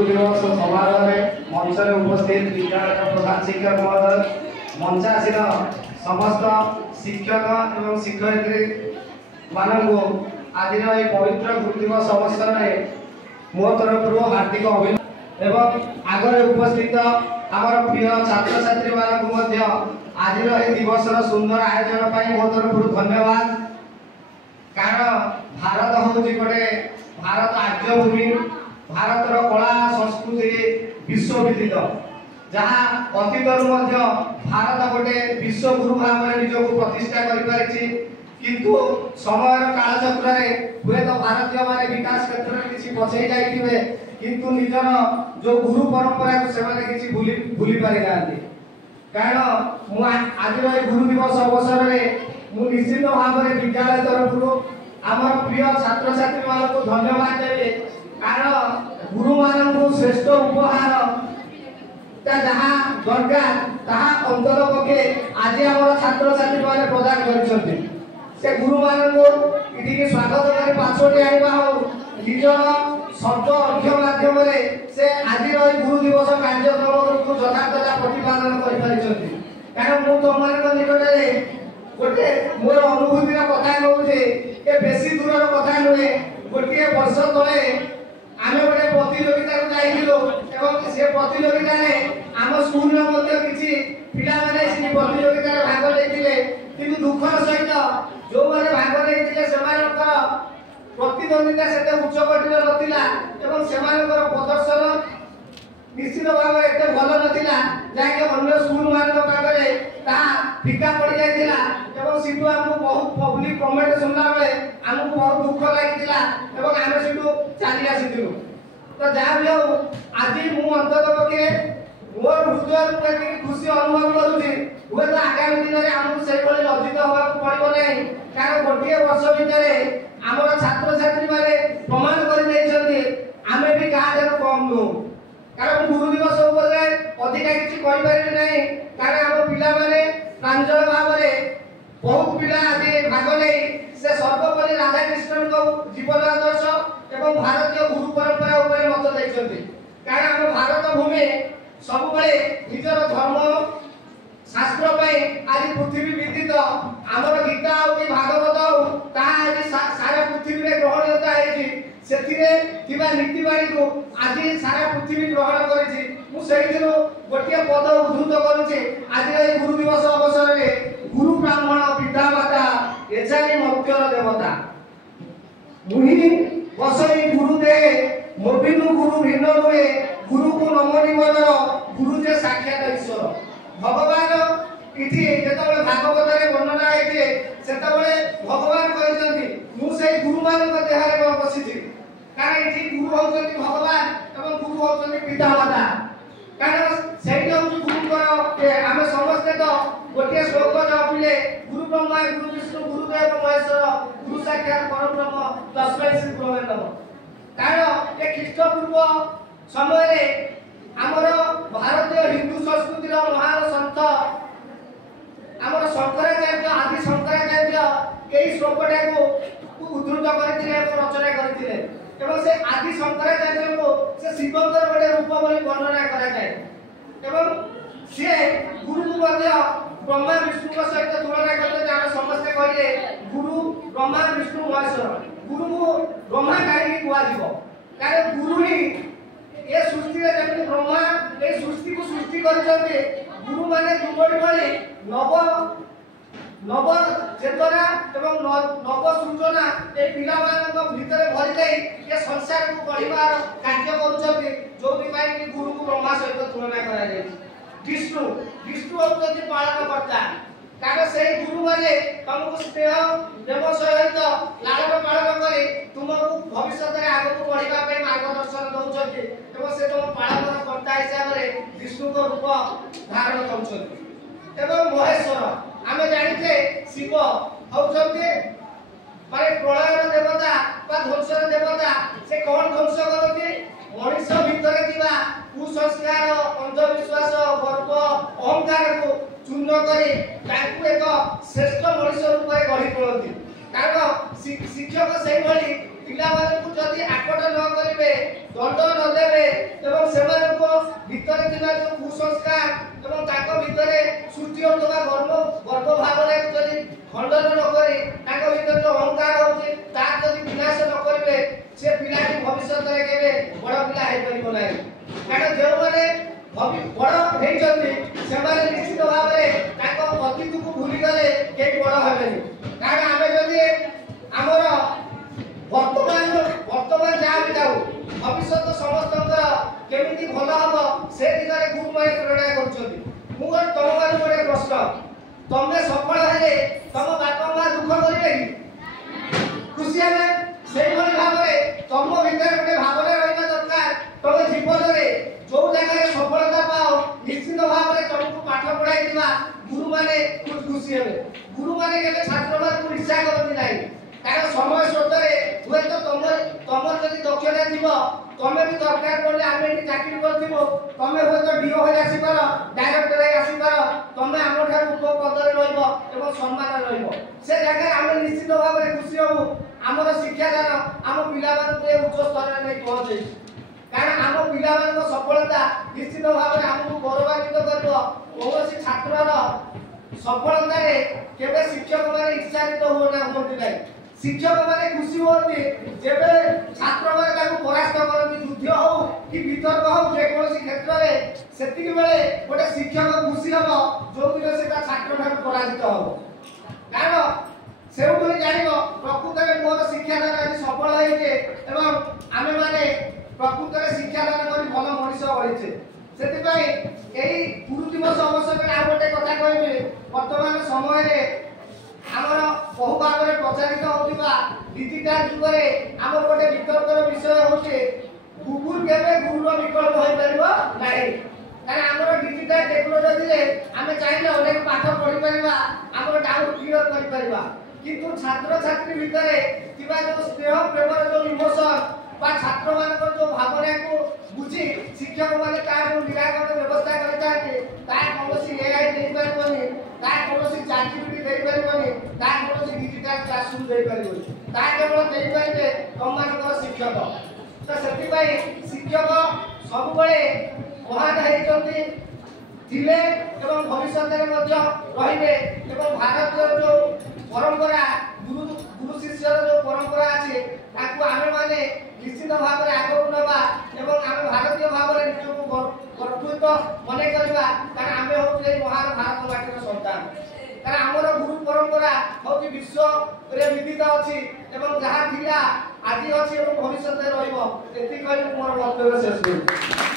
गुरु दिवस समारोह में मंच में उपस्थित विद्यालय प्रधान शिक्षक महोदय मंचासीन समस्त शिक्षक एवं शिक्षयित्री मानू आज पवित्र गुरु दिवस अवसर में मो तरफ हार्दिक अभिनंदन एवं आगे उपस्थित आमर प्रिय छात्र छात्री मानक आज दिवस सुंदर आयोजन पर मो तरफ धन्यवाद। कारण भारत हूँ गोटे भारत आर्यभूमि भारतर कला संस्कृति विश्वविदित जहाँ अतीत भारत गोटे विश्वगुरु भाव में निजक प्रतिष्ठा कर किंतु समय कालचक्र हुए तो भारतीय माने विकास क्षेत्र में किसी पछई जाइथिबे किंतु निजर जो गुरु परंपरा को सेमाने किसी भूली पारि नांती। कारण मु आज गुरु दिवस अवसर में मु निश्चित भाव में विद्यालय तरफ आमर प्रिय छात्र छात्री मानक धन्यवाद देवे। कारण गुरु मानक श्रेष्ठ उपहार जहाँ दरकार ताहा अंतर पक्षे आज आम छात्र छात्री माने प्रदान कर से गुरु मानक इटिके स्वागत कर पाछोटी आइबा हो निजर शब्द अर्घ्य माध्यम से आज गुरु दिवस कार्यक्रम को यथार्थता प्रतिपादन कर पारिछथि। कारण मु तुमମାନଙ୍କ निकटरे गोटे मोर अनुभूति कथा कहूचे ए बेसी दूर कथा नुहे गोटे वर्ष तले आमे गोटे प्रतियोगिता को जाइथिलो एवं से प्रतियोगिता रे आम स्कूल रे मध्ये किछि पिला माने से प्रतियोगिता रे भाग लेथिले किंतु दुखर सहित जो माने भाग लेथिले सेमानकर प्रतिद्वंदिता सेते उच्च कोटिर नथिला एवं सेमानकर प्रदर्शन निश्चित भाव में एते भल नथिला जाके अन्य स्कूल मान पाखरे ता फिका पड़ जाइथिला एवं सिटु हमको बहुत पब्लिक कमेंट सुनला बेले हमको बहुत दुख लागिथिला एवं आमे सिटु चाली आसिथिलु। तो जा भी हो आज मु अंतत पके मोर हृदय में खुशी अनुभव करूची हुए तो आगामी दिन में हमको से भली लज्जित होवा पड़िबो नहीं। कारण गोटे वर्ष भितरे हमर छात्र छात्री माने प्रमाण कर दैछथि आमे भी काहे कम नु। कारण गुरु दिवस उपरे अधिका किछि कहि पारिबे नहीं। कारण हम पिला माने प्रांजल भाव में बहुत पिला आज भाग ले से सर्वपरि राधा कृष्ण को जीवन आदर्श एवं भारतीय गुरु परंपरा उपरे मत दैछथि। कारण हम भारत भूमि सब बेले निजर धर्म शास्त्र पे आज पृथ्वी विदित आमर गीता और भागवत ता आज सारा पृथ्वी रे ग्रहणीयता है सेथिरे किबा नीति बाणी को आज सारा पृथ्वी ग्रहण करिछि। मु सेहि दिनो गोटिया पद उद्धृत करूछि आज ए गुरु दिवस अवसर में गुरु ब्राह्मण पिता माता एजानी मर्त्यर देवता मुहि बसई गुरु दे मोबिनु गुरु भिन्न हुए गुरु को नमनि मनर गुरु जे साक्षात ईश्वर भगवान इठी जेतबे भागवत रे वर्णना हेते सेतबे भगवान कहैछन्ति मु से गुरु मानक देहरे बसिछि। कारण इठी गुरु होछन्ति भगवान एवं गुरु होछन्ति पिता माता। कारण सेठी होछि गुरुकर आमे समस्त तो गोटे श्लोक जपिले गुरु ब्रह्मा गुरु विष्णु गुरु देव महेश्वर गुरु साक्षात परब्रह्म तस्मै श्री गुरवे नमः। कारण ए ख्रीष्ट पूर्व समय रे आमर भारतीय हिंदू संस्कृतिर महान संत आमर शंकराचार्य आदि शंकराचार्य एई श्लोकटा को उद्धृत करथिले और रचना करथिले एवं से आदि शंकराचार्य को से शिवंकर गोटे रूप बोली वर्णना करा जाय एवं से गुरु को मध्य ब्रह्मा विष्णु के सहित तुलना करते हम समस्त कहले गुरु ब्रह्मा विष्णु महेश्वर गुरु को ब्रह्मा काहे कुआ जीव। कारण गुरु ही ये सृष्टि रे जति ब्रह्मा ए सृष्टि को सृष्टि करछते गुरु माने दुबडी वाले नव नव चेतना एवं नव सूचना ए पिला मानक भीतर भरि दे ये संसार को गढ़िबार कार्य करछते जोति पाई कि गुरु को ब्रह्मा सहित तुलना करा जाय। विष्णु विष्णु होती पालन करता कारण से गुरु माने तुमको स्नेह देव सहित लालन पालन करे तुमको भविष्य रे आगे को बढ़िबा पे मार्गदर्शन दउछथि एवं से तुम पालन करता हिसाब रे विष्णु को रूप धारण करछथि। एवं महेश्वर आमे जानिते शिव होछथि माने प्रलय देवता बा ध्वंसर देवता से कोन ध्वंस करथि मनुष्य भितर थिबा कुसंस्कार अंधविश्वास गर्व अहंकार को चूर्ण करी ताकू एक श्रेष्ठ मनुष्य रूप में गढ़ी तोड़ती। कारण शिक्षक से पिला जदि आकट न करेंगे दंड न देवे ଭିତରେ ଥିବା ଯେଉଁ କୁସଂସ୍କାର ଏବଂ ତାଙ୍କ ଭିତରେ ସୃଷ୍ଟି ହେଉଥିବା ଗର୍ବ ଭାବରେ ଯଦି ଖଣ୍ଡନ ନ କରି ତାଙ୍କ ଭିତରେ ଯେଉଁ ଅହଙ୍କାର ହେଉଛି ତାର ଯଦି ବିନାଶ ନ କରିବେ ସେ ପିଲାଟି ଭବିଷ୍ୟତରେ କେବେ ବଡ଼ ପିଲା ହେଇପାରିବ ନାହିଁ। କାରଣ ଯେଉଁମାନେ ବଡ଼ ହେଇଛନ୍ତି ସେମାନେ ନିଶ୍ଚିତ ଭାବରେ ତାଙ୍କ ଅତୀତକୁ ଭୁଲିଗଲେ କେହି ବଡ଼ ହେବେନି। କାରଣ ଆମେ ଯଦି ଆମର ବର୍ତ୍ତମାନ ଯାହା ବି ଯାଉ ଭବିଷ୍ୟତ ସମସ୍ତଙ୍କର କେମିତି ଭଲ ହବ ସେ ଦିଗରେ ଗୁରୁମାନେ ପ୍ରେରଣା କରୁଛନ୍ତି। ମୁଁ ତମମାନଙ୍କୁ ଗୋଟେ ପ୍ରଶ୍ନ, ତମେ ସଫଳ ହେଲେ ତମ ବାପା ମା ଦୁଃଖ କରିବେ କି? ଖୁସି ହେବେ? ସେଇଭଳି ଭାବରେ ତମ ଭିତରେ ଗୋଟେ ଭାବନା ରହିବା ଦରକାର। ତମେ ଜୀବନରେ ଯୋଉ ଜାଗାରେ ସଫଳତା ପାଅ ନିଶ୍ଚିତ ଭାବରେ ତମକୁ ପାଠ ପଢାଇଥିବା ଗୁରୁମାନେ ଖୁସି ହେବେ। ଗୁରୁମାନେ କେବେ ଛାତ୍ରମାନଙ୍କୁ ଇର୍ଷା କରନ୍ତି ନାହିଁ। କାରଣ ସମୟ ସ୍ରୋତରେ ହୁଏତ ତମର ଯଦି ଦକ୍ଷତା ଥିବ ତମେ ବି ଦରକାର ପଡ଼ିଲେ ଆମେ ଏଠି ଚାକିରି କରିଥିବୁ, ତମେ ହୁଏତ ଡିଓ ହୋଇ ଆସିପାର, ଡାଇରେକ୍ଟର ହୋଇ ଆସିପାର, ତମେ ଆମଠାରୁ ଉପ ପଦରେ ରହିବ ଏବଂ ସମ୍ମାନ ରହିବ। ସେ ଜାଗାରେ ଆମେ ନିଶ୍ଚିତ ଭାବରେ ଖୁସି ହେବୁ। ଆମର ଶିକ୍ଷାଦାନ ଆମ ପିଲାମାନଙ୍କୁ ଏ ଉଚ୍ଚ ସ୍ତରରେ ନେଇ ପହଞ୍ଚେଇଛି। କାରଣ ଆମ ପିଲାମାନଙ୍କ ସଫଳତା ନିଶ୍ଚିତ ଭାବରେ ଆମକୁ ଗୌରବାନ୍ୱିତ କରିବ। କୌଣସି ଛାତ୍ରର ସଫଳତାରେ କେବେ ଶିକ୍ଷକମାନେ ଇର୍ଷାନ୍ୱିତ ହୁଅନ୍ତି ନାହିଁ। ଶିକ୍ଷକମାନେ ଖୁସି ହୁଅନ୍ତି ଯେବେ ଛାତ୍ରମାନେ ତାକୁ ପରାସ୍ତ କରନ୍ତି, ଯୁଦ୍ଧ ହଉ କି ବିତର୍କ ହଉ ଯେକୌଣସି କ୍ଷେତ୍ରରେ ସେତିକି ବେଳେ ଗୋଟେ ଶିକ୍ଷକ ଖୁସି ହବ ଯୋଉଦିନ ସେ ତା ଛାତ୍ରଠାରୁ ପରାଜିତ ହବ। କାରଣ ସେଉଠୁ ଜାଣିବ ପ୍ରକୃତରେ ମୋର ଶିକ୍ଷାଦାନ ଆଜି ସଫଳ ହେଇଛେ ଏବଂ ଆମେମାନେ ପ୍ରକୃତରେ ଶିକ୍ଷାଦାନ କରି ଭଲ ମଣିଷ ହୋଇଛେ। ସେଥିପାଇଁ ଏହି ଗୁରୁ ଦିବସ ଅବସରରେ ଆଉ ଗୋଟେ କଥା କହିବି, ବର୍ତ୍ତମାନ ସମୟରେ ଆମର ବହୁ ଭାବରେ ପ୍ରଚାରିତ ହେଉଥିବା ଡିଜିଟାଲ ଯୁଗରେ ଆମର ଗୋଟେ ବିତର୍କର ବିଷୟ ହେଉଛି ଗୁଗୁଲ କେବେ ଗୁରୁର ବିକଳ୍ପ ହୋଇପାରିବ ନାହିଁ। କାରଣ ଆମର ଡିଜିଟାଲ ଟେକ୍ନୋଲୋଜିରେ ଆମେ ଚାହିଁଲେ ଅନେକ ପାଠ ପଢ଼ିପାରିବା, ଆମର ଡାଉଟ୍ କ୍ଲିୟର କରିପାରିବା। କିନ୍ତୁ ଛାତ୍ରଛାତ୍ରୀ ଭିତରେ ଥିବା ଯେଉଁ ସ୍ନେହ ପ୍ରେମର ଯେଉଁ ଇମୋସନ ବା ଛାତ୍ରମାନଙ୍କର ଯେଉଁ ଭାବନାକୁ ବୁଝି ଶିକ୍ଷକମାନେ ତାର ଯେଉଁ ନିରାକରଣ ବ୍ୟବସ୍ଥା କରିଥାନ୍ତି ତାହା କୌଣସି ଏଆଇ ଦେଇପାରିବନି, ତାହା କୌଣସି ଚାର୍ଟଜିପିଟି ଦେଇପାରିବନି, ତାହା କୌଣସି ଡିଜିଟାଲ କ୍ଲାସରୁମ୍ ଦେଇପାରିବନି। ତାହା କେବଳ ଦେଇପାରିବେ ତମମାନଙ୍କର ଶିକ୍ଷକ। ତ ସେଥିପାଇଁ ଶିକ୍ଷକ ସବୁବେଳେ ମହାନ ହେଇଛନ୍ତି, ଥିଲେ ଏବଂ ଭବିଷ୍ୟତରେ ମଧ୍ୟ ରହିବେ। ଏବଂ ଭାରତର ଯେଉଁ ପରମ୍ପରା ଗୁରୁ ଶିଷ୍ୟର ଯେଉଁ ପରମ୍ପରା ଅଛି ତାକୁ ଆମେମାନେ ନିଶ୍ଚିତ ଭାବରେ ଆଗକୁ ନେବା ଏବଂ ଆମେ ଭାରତୀୟ ଭାବରେ ନିଜକୁ ଗର୍ବିତ ମନେ କରିବା। କାରଣ ଆମେ ହେଉଛୁ ଏହି ମହାନ ଭାରତ ମାଟିର ସନ୍ତାନ। କାରଣ ଆମର ଗୁରୁ ପରମ୍ପରା ହେଉଛି ବିଶ୍ୱରେ ବିଦିତ ଅଛି ଏବଂ ଯାହା ଥିଲା ଆଜି ଅଛି ଏବଂ ଭବିଷ୍ୟତରେ ରହିବ। ଏତିକି କହି ମୋର ବକ୍ତବ୍ୟ ଶେଷ କରୁଛି।